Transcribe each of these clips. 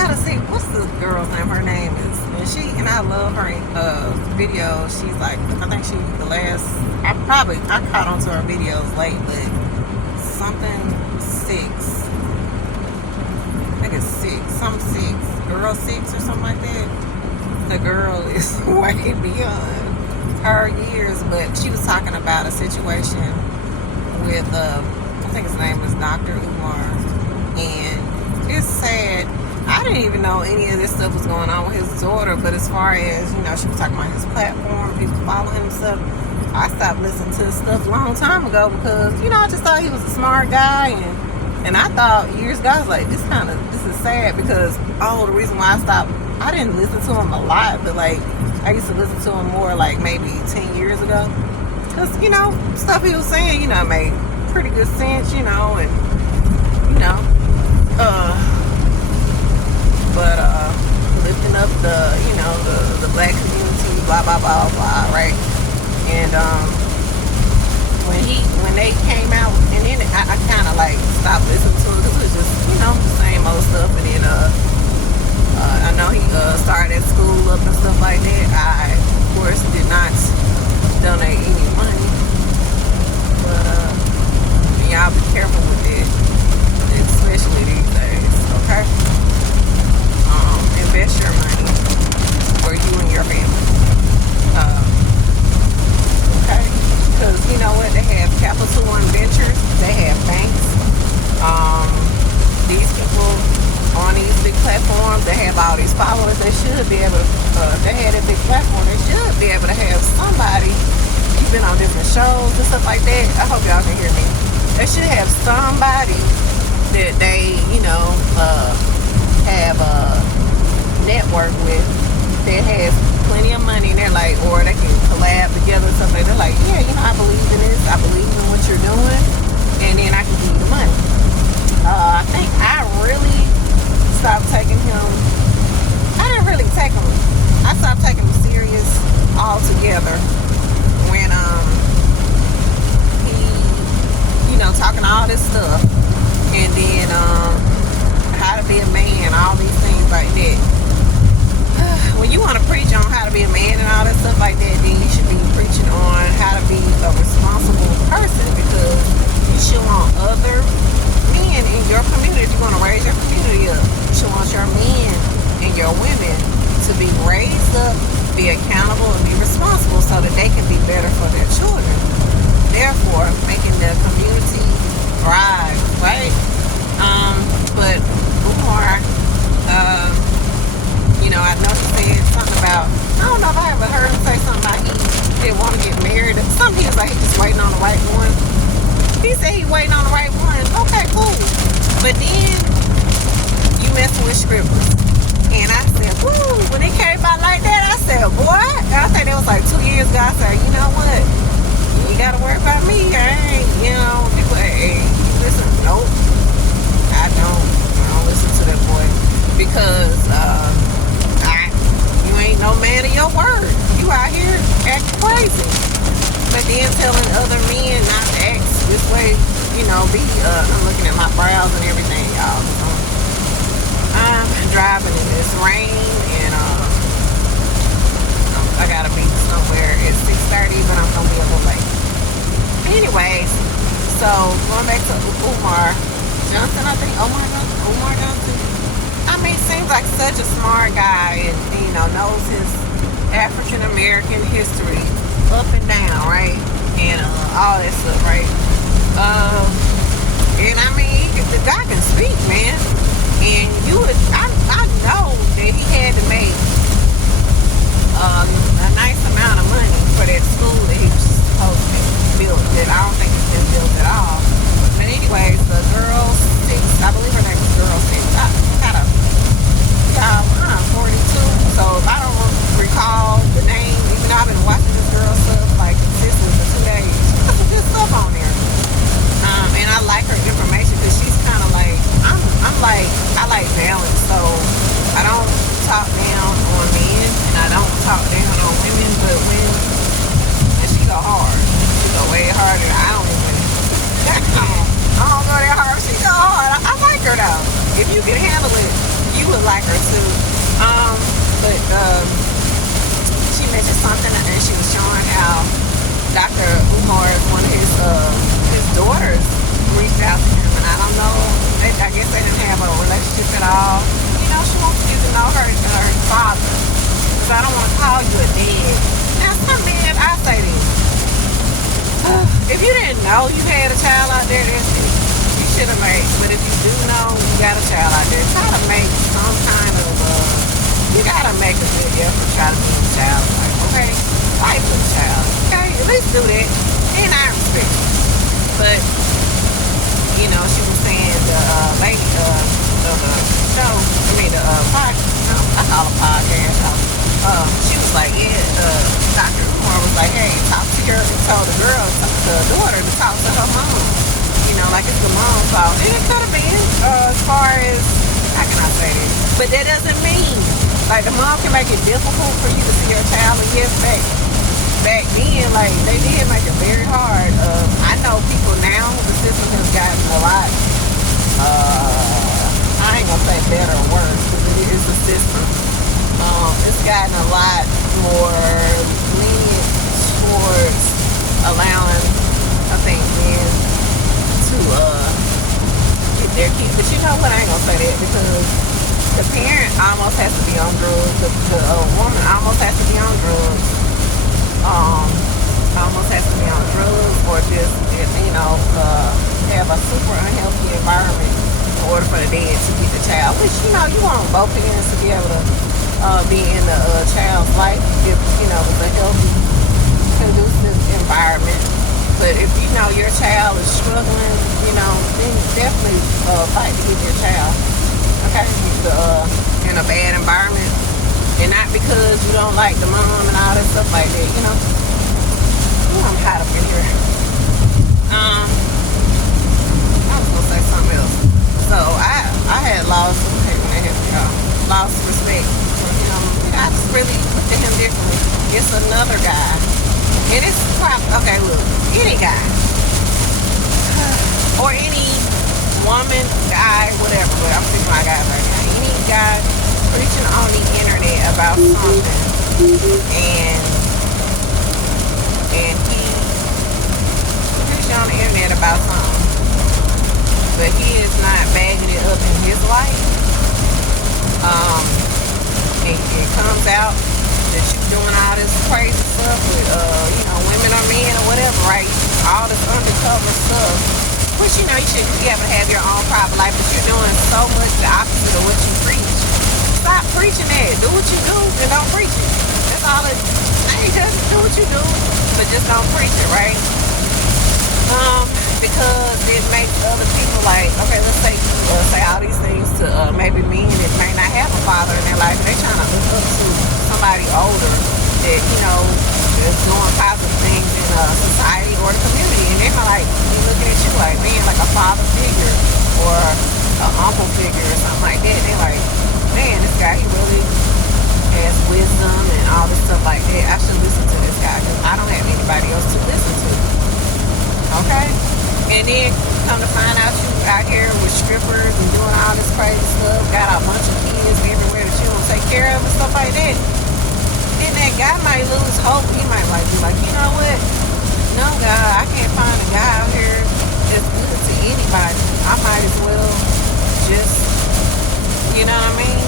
gotta see what's the girl's name. Her name is, and I love her videos. She's like, I think she the last. I caught onto her videos late, but something six. I think it's six, girl six or something like that. The girl is way beyond her years, but she was talking about a situation with I think his name was Dr. Umar, and it's sad. I didn't even know any of this stuff was going on with his daughter, but as far as, she was talking about his platform, people following him and stuff. I stopped listening to his stuff a long time ago because, I just thought he was a smart guy, and I thought years ago, I was like, this is sad because, the reason why I didn't listen to him a lot, but like, I used to listen to him more like maybe 10 years ago. Because, stuff he was saying, made pretty good sense, but lifting up the black community, blah, blah, blah, blah, right? And when they came out, and then I kind of like stopped listening to it because it was just, the same old stuff. And then I know he started at school up and stuff like that. I, of course, did not donate any money. But y'all be careful with it, especially these days, okay? Invest your money for you and your family. Okay? Because you know what? They have Capital One Ventures. They have banks. These people on these big platforms, they have all these followers. They should be able to, if they had a big platform, they should be able to have somebody. You've been on different shows and stuff like that. I hope y'all can hear me. They should have somebody that they, have a network with that has plenty of money, and they're like, or they can collab together or something. They're like, yeah, I believe in this. I believe in what you're doing, and then I can give you the money. I think I really stopped taking him. I didn't really take him. I stopped taking him serious altogether when he, talking all this stuff, and then how to be a man, all these things like that. When you want to preach on how to be a man and all that stuff like that, then you should be preaching on how to be a responsible person, because you should want other men in your community. If you want to raise your community up, you should want your men and your women to be raised up, be accountable, and be responsible so that they can be better for their children. Therefore, making the community thrive, right? But Umar, I know he said something about, I don't know if I ever heard him say something about he didn't want to get married. Some people like he's just waiting on the right one. He said he's waiting on the right one. Okay, cool. But then you messing with scribblers. And I said, woo, when it came out like that, I said, boy, I think it was like 2 years ago. I said, you know what? You gotta worry about me. I ain't, people, hey, listen, nope. I don't listen to that boy. Because you ain't no man of your word. You out here acting crazy. But then telling other men not to act this way, I'm looking at my brows and everything, y'all. I'm driving in this rain, and I gotta be somewhere at 6:30, but I'm gonna be a little late. Anyways, so going back to Umar Johnson, I think. Umar Johnson. I mean, seems like such a smart guy, and knows his African American history up and down, right? And all that stuff, right? And I mean, the guy can speak, man. And I know that he had to make a nice amount of money for that school that he was supposed to build. That I don't think it's been built at all. But anyways, the girl 6, I believe her name is Girl 6. I'm 42, so if I don't recall the name, even though I've been watching this girl stuff like consistently for 2 days, she put some good stuff on there. And I like her information because she's kind of like, I'm you'll be able to handle it, you would like her too. But she mentioned something, and she was showing how Dr. Umar, one of his daughters, reached out to him, and I don't know. I guess they didn't have a relationship at all. You know, she wants to get to know her father, because I don't want to call you a dad. Now, some men, I say this. If you didn't know you had a child out there, that's it. You should have made. But if you do know you got a child out there, try to make some kind of you gotta make a good effort to try to be a child. Like, okay, fight for the child. Okay, at least do that. And I respect you. But you know, she was saying the lady of the show, I mean the podcast, I call it podcast show. She was like, yeah, Dr. Umar was like, hey, talk to your, told the girl, the daughter to talk to her mom. You know, like it's the mom's fault. And it could have been, as far as, how can I say this? But that doesn't mean, like the mom can make it difficult for you to see your child. And yes, back then, like they did make it very hard. I know people now, the system has gotten a lot, I ain't gonna say better or worse, because it is a system. It's gotten a lot more lenient towards allowing, I think, men to get their kids. But you know what? I ain't gonna say that, because the parent almost has to be on drugs. The woman almost has to be on drugs. Almost has to be on drugs, or just, you know, have a super unhealthy environment in order for the dad to get the child. Which, you know, you want both parents to be able to be in the child's life if, you know, it's a healthy, conducive environment. But if you know your child is struggling, you know, then definitely fight to get your child, okay, in a bad environment. And not because you don't like the mom and all that stuff like that, you know. Ooh, I'm hot up in here. I was gonna say something else. So I had lost, okay, when I had lost respect. I just really looked at him differently. It's another guy. And it's probably, okay, look, any guy. Or any woman, guy, whatever, but I'm thinking my guys right now. Any guy preaching on the internet about something, and he preaching on the internet about something, but he is not bagging it up in his life. It comes out that you're doing all this crazy stuff with, you know, women or men or whatever, right? All this undercover stuff. Which, you know, you should be able to have your own private life, but you're doing so much the opposite of what you preach. Stop preaching that. Do what you do and don't preach it. That's all it. Hey, just do what you do, but just don't preach it, right? Because it makes other people like, okay, let's say all these things to maybe men that may not have a father in their life. They're trying to look up to somebody older that, you know, is doing positive things in society or the community, and they're like looking at you like being like a father figure or an uncle figure or something like that. They're like, man, this guy, he really has wisdom and all this stuff like that. I should listen to this guy because I don't have anybody else to listen to. Okay? And then come to find out you out here with strippers and doing all this crazy stuff, got a bunch of kids everywhere that you don't take care of and stuff like that. Then that guy might lose hope. He might like be like, you know what? No, God, I can't find a guy out here that's good to anybody. I might as well just, you know what I mean,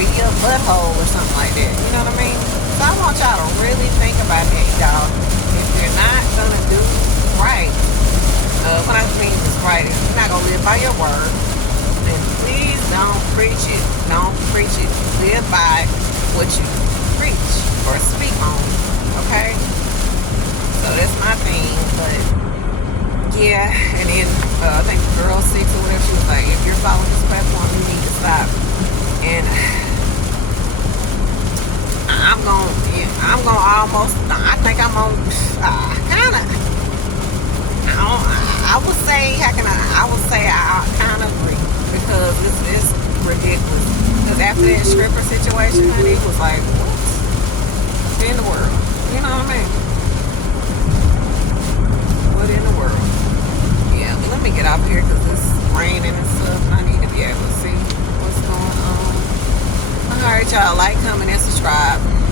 be a butthole or something like that. You know what I mean? So I want y'all to really think about that, y'all. If you're not gonna do right, when I mean this right, if you're not gonna live by your word, then please don't preach it. Don't preach it. Live by what you preach or speak on. Okay? So that's my thing. But yeah, and then I think Girl 6 or whatever, she was like, if you're following this platform, you need to stop. And I'm gonna almost, I think I'm on kinda, I would say, I would say I kind of agree, because it's ridiculous. Because after that stripper situation, honey, it was like, what in the world? You know what I mean? What in the world? Yeah, but let me get out here because it's raining and stuff, and I need to be able to see. appreciate y'all. Like, comment, and subscribe.